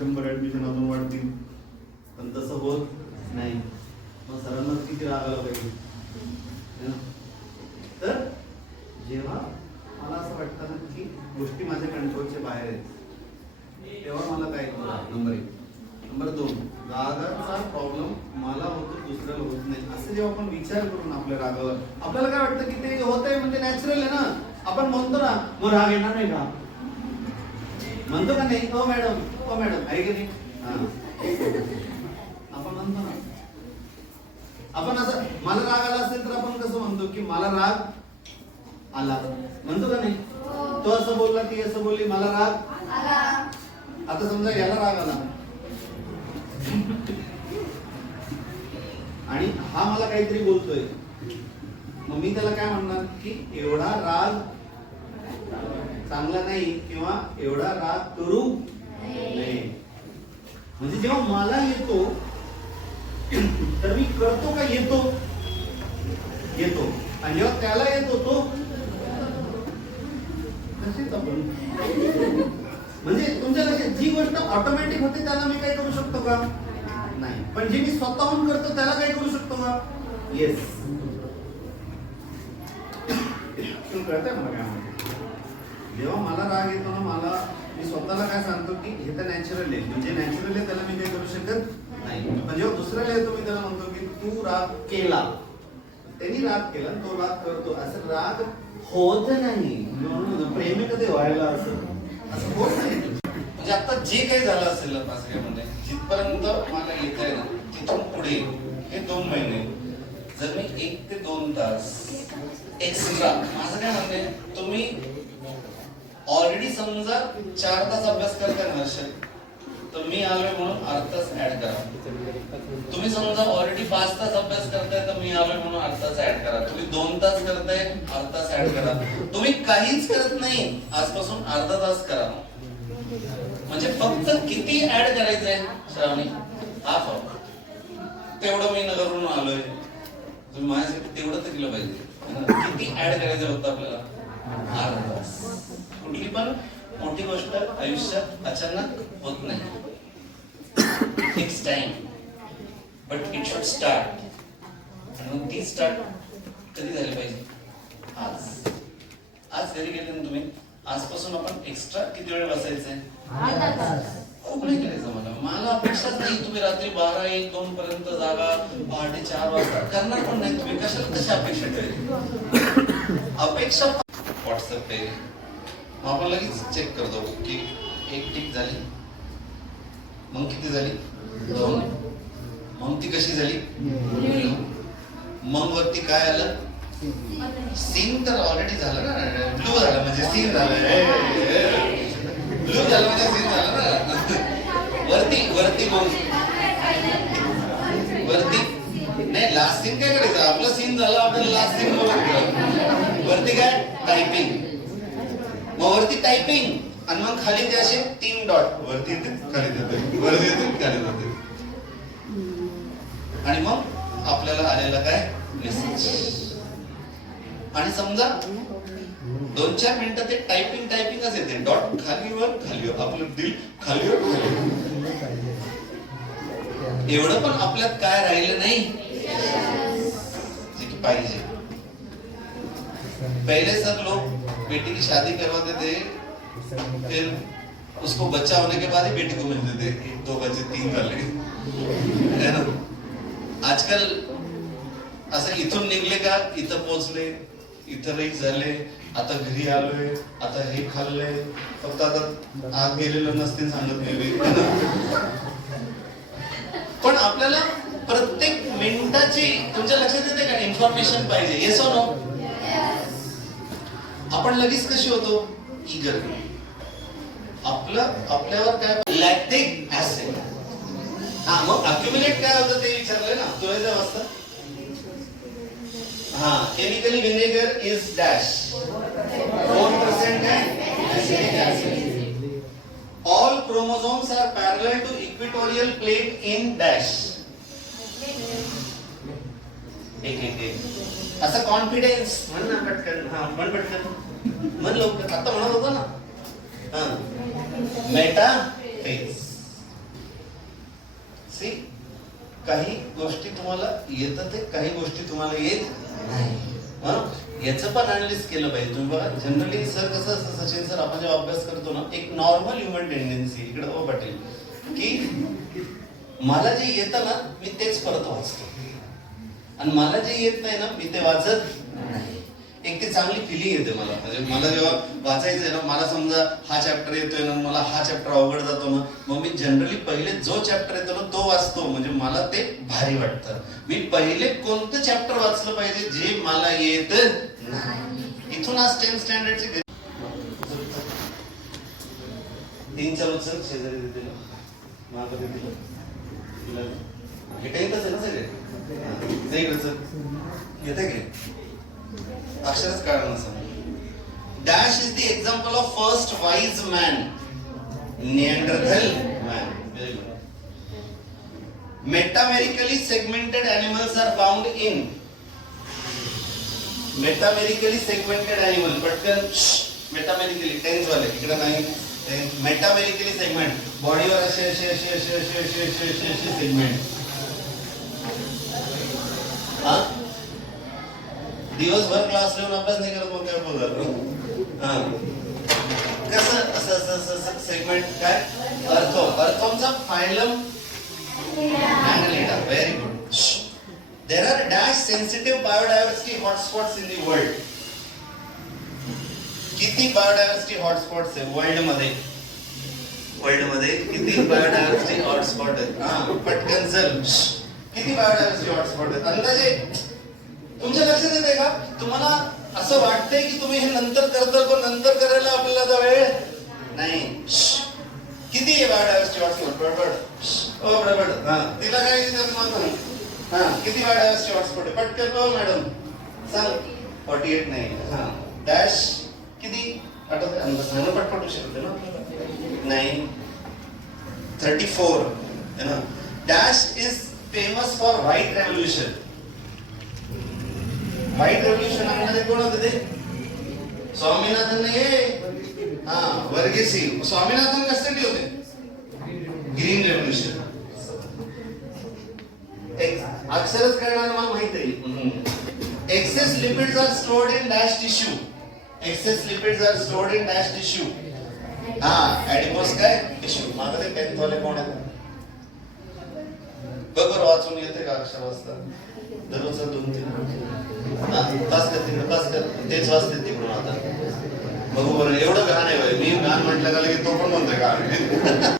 100 admission अजून वाढतील, पण तसं होत नाही. मग सरांना किती राग आला पाहिजे. तर जेव्हा मला असं वाटतं ना की गोष्टी माझ्या कंट्रोलच्या बाहेर आहेत, तेव्हा मला काय करू. नंबर 1. नंबर 2, रागाचा प्रॉब्लेम मला होतो, दुसऱ्याला होत नाही. असं जेव्हा आपण विचार करून आपल्या रागावर, आपल्याला काय वाटतं की ते होत आहे म्हणजे नॅचरल आहे ना. आपण म्हणतो ना मग राग येणार नाही का, म्हणतो का नाही. हो मॅडम, हो मॅडम, आहे की नाही. आपण म्हणतो ना. आपण असं मला राग आला असेल तर आपण कसं म्हणतो की मला राग आला, म्हणतो का नाही. तो असं बोलला, ती असं बोलली, मला राग आला. आता समजा याला राग आला आणि हा मला काहीतरी बोलतोय, मग मी त्याला काय म्हणणार की एवढा राग चांगला नाही किंवा एवढा राग करू नये. म्हणजे जेव्हा मला येतो तर मी करतो का येतो, येतो. आणि जेव्हा त्याला येतो तो कशीच आपण म्हणजे तुमच्या लक्षात जी गोष्ट ऑटोमॅटिक होते त्याला मी काय करू शकतो का, नाही. पण जे मी स्वतःहून करतो त्याला काय करू शकतो का, येस. कळतंय मला काय म्हणतो. जेव्हा मला राग येतो ना, मला मी स्वतःला काय सांगतो की हे तर नॅचरल आहे, म्हणजे नॅचरल आहे, त्याला मी काय करू शकत नाही. पण जेव्हा दुसऱ्याला येतो मी त्याला म्हणतो की तू राग केला, त्यांनी राग केला, तो राग करतो, असं राग होत नाही. प्रेमी कधी व्हायला असं होत नाही. म्हणजे आता जे काही झालं असेल ना पाचव्यामध्ये, जिथपर्यंत मला येत आहे ना, तिथून पुढे हे 2 महिने जर मी 1 ते 2 तास एक्स्ट्रा, माझं काय म्हणणे, तुम्ही ऑलरेडी समजा 4 तास अभ्यास करताय ना वर्षात, तर मी आलोय म्हणून अर्धा तास ऍड करा. तुम्ही समजा ऑलरेडी 5 तास अभ्यास करताय, तर मी आलोय म्हणून अर्धा तास ऍड करा. तुम्ही 2 तास करताय, अर्धा तास ऍड करा. तुम्ही काहीच करत नाही, आजपासून अर्धा तास करा. म्हणजे फक्त किती ऍड करायचंय श्रावणी, हा फक्त तेवढं मी नगरवरून आलोय, तुम्ही माझ्यासाठी तेवढं तर केलं पाहिजे. किती ऍड करायचं फक्त आपल्याला, अर्धा तास. कुठली पण मोठी गोष्ट आयुष्यात अचानक होत नाही. Takes time, but it should start. आणि मग ती स्टार्ट कधी झाली पाहिजे, आज घरी गेले ना तुम्ही, आजपासून आपण एक्स्ट्रा किती वेळ बसायचंय, खूप नाही करायचं. मला अपेक्षाच नाही तुम्ही रात्री 12, 1, 2 पर्यंत जागा, पहाटे 4 वाजता करणार पण नाही. तुम्ही कशाला कशा अपेक्षा ठेवायची, अपेक्षा व्हॉट्सअप पे मग आपण लगेच चेक करतो की 1 टिक झाली, मग किती झाली, 2, मग ती कशी झाली, मग वरती काय आलं, सीन तर ऑलरेडी झालं ना, ब्लू झालं म्हणजे सीन झालं, ब्लू झालं म्हणजे सीन झालं ना. वरती नाही, लास्ट सीन काय करायचं, आपलं सीन झालं, आपण लास्ट सीन बोलतो. वरती काय, टायपिंग. मग वरती टायपिंग आणि मग खाली ते असे 3 डॉट, वरती येते खाली जाते, वरती येते खाली जाते. आणि मग आपल्याला आलेला काय, मेसेज. आणि समजा 2-4 मिनिटं ते टायपिंगच येते, डॉट खालीवर आपलं दिल खालीवर. एवढं पण आपल्यात काय राहिलं नाही जे की पाहिजे. पहले सर लोग बेटी की शादी करवाते थे, फिर उसको बच्चा होने के बाद ही बेटी को मिलते थे. 2 बच्चे 3 झाले है ना. आजकाल असं इथून निघले का इथं पोहोचले, इथं रईस झाले, आता घरी आलोय, आता हे खाल्लंय, फक्त आता आत गेलेलं नसते सांगत नाही. पण आपल्याला प्रत्येक मिनिटाची तुमच्या लक्षात येते का इन्फॉर्मेशन पाहिजे, येस और नो. आपण लगेच कशी होतो, ईगर. आपल्यावर काय लॅक्टिक ऍसिड. हा, मग अक्युमुलेट काय होतं ते विचारलंय ना तुला इथे वाजता. हा, chemically vinegar is dash 4% acidic acid. All chromosomes are parallel to equatorial plate in dash. एक असं कॉन्फिडन्स म्हण ना पटकन. हा, म्हण पटकन, म्हण लवकर. आता म्हणत होता ना, हा, मेटाफेज. सी काही गोष्टी तुम्हाला येतात ते, काही गोष्टी तुम्हाला येत नाही. याचं पण अनालिसिस केलं पाहिजे तुम्ही. बघा जनरली सर कसं असतं सचिन सर, आपण जेव्हा अभ्यास करतो ना, एक नॉर्मल ह्युमन टेंडन्सी इकडे पाटील, की मला जे येतं ना मी तेच परत वाचतो, आणि मला जे येत नाही ना मी ते वाचत नाही. एक ते चांगली फिलिंग येते मला. म्हणजे मला जेव्हा वाचायचं आहे ना, मला समजा हा चॅप्टर येतोय ना, मला हा चॅप्टर अवघड जातो ना, मग मी जनरली पहिले जो चॅप्टर येतो ना तो वाचतो. म्हणजे मला ते भारी वाटतं. मी पहिले कोणतं चॅप्टर वाचलं पाहिजे जे मला येत नाही. इथून आज 10th स्टँडर्डची 3 चालू चल शेजारी दिलं मागं दिलं तुला हे टेन्थच आहे ना सगळे येते की अक्षरच कळलं नसतं. Dash is the example of first wise man, Neanderthal man. Very good. Metamerically segmented animals are found in. Metamerically segmented animal, पटकन मेटामेरिकली 10th वाले इकडे नाही. मेटामेरिकली सेगमेंट, बॉडीवर असे असे असे असे असे असे असे असे असे सेगमेंट. हा दिवसभर क्लास घेऊन अभ्यास नाही करत मग काय बोलणार. कसं असं असं असं सेगमेंट काय. अर्थोम, अर्थोमचा phylum Annelida. Very good. There are dash sensitive biodiversity hotspots in the world. किती बायोडायव्हर्सिटी हॉटस्पॉट्स आहे वर्ल्ड मध्ये? वर्ल्ड मध्ये किती बायोडायव्हर्सिटी हॉटस्पॉट आहेत? हा पटकन चल. किती बायोडायव्हर्सिटी हॉटस्पॉट आहेत अंदाजे तुमच्या लक्षात येते का? तुम्हाला असं वाटतंय की तुम्ही हे नंतर करता, पण नंतर करायला आपल्याला आता वेळ नाही. किती आहे बायोडायव्हर्सिटी हॉटस्पॉट? बडबड ओ बडबड. हा तिला काय हा किती बायोडायव्हर्सिटी हॉटस्पॉट आहे? पटकन ओ मॅडम सांग. 48 नाही. हा डॅश किती आठवत सांगणं पटपट शकते ना. नाही 34 है ना. Dash is famous for white revolution. White revolution मध्ये कोण होते ते? स्वामीनाथन नाही. हा वर्गेसी. स्वामीनाथन कशासाठी होते? Green revolution. अक्षरच कळणार मला माहित आहे. Excess lipids are stored in dash tissue. Excess lipids are stored in dash tissue. हा ऍडिपोस काय टिश्यू. मागे ते 10th वाले कोण आहेत? बरोबर वाचून येते का अक्षर वाचता? दररोज 2-3 पास कर तेच वाचते तिकडून. आता बघू बरं एवढं घाण आहे. मी घाण म्हटलं का की तो पण म्हणतोय का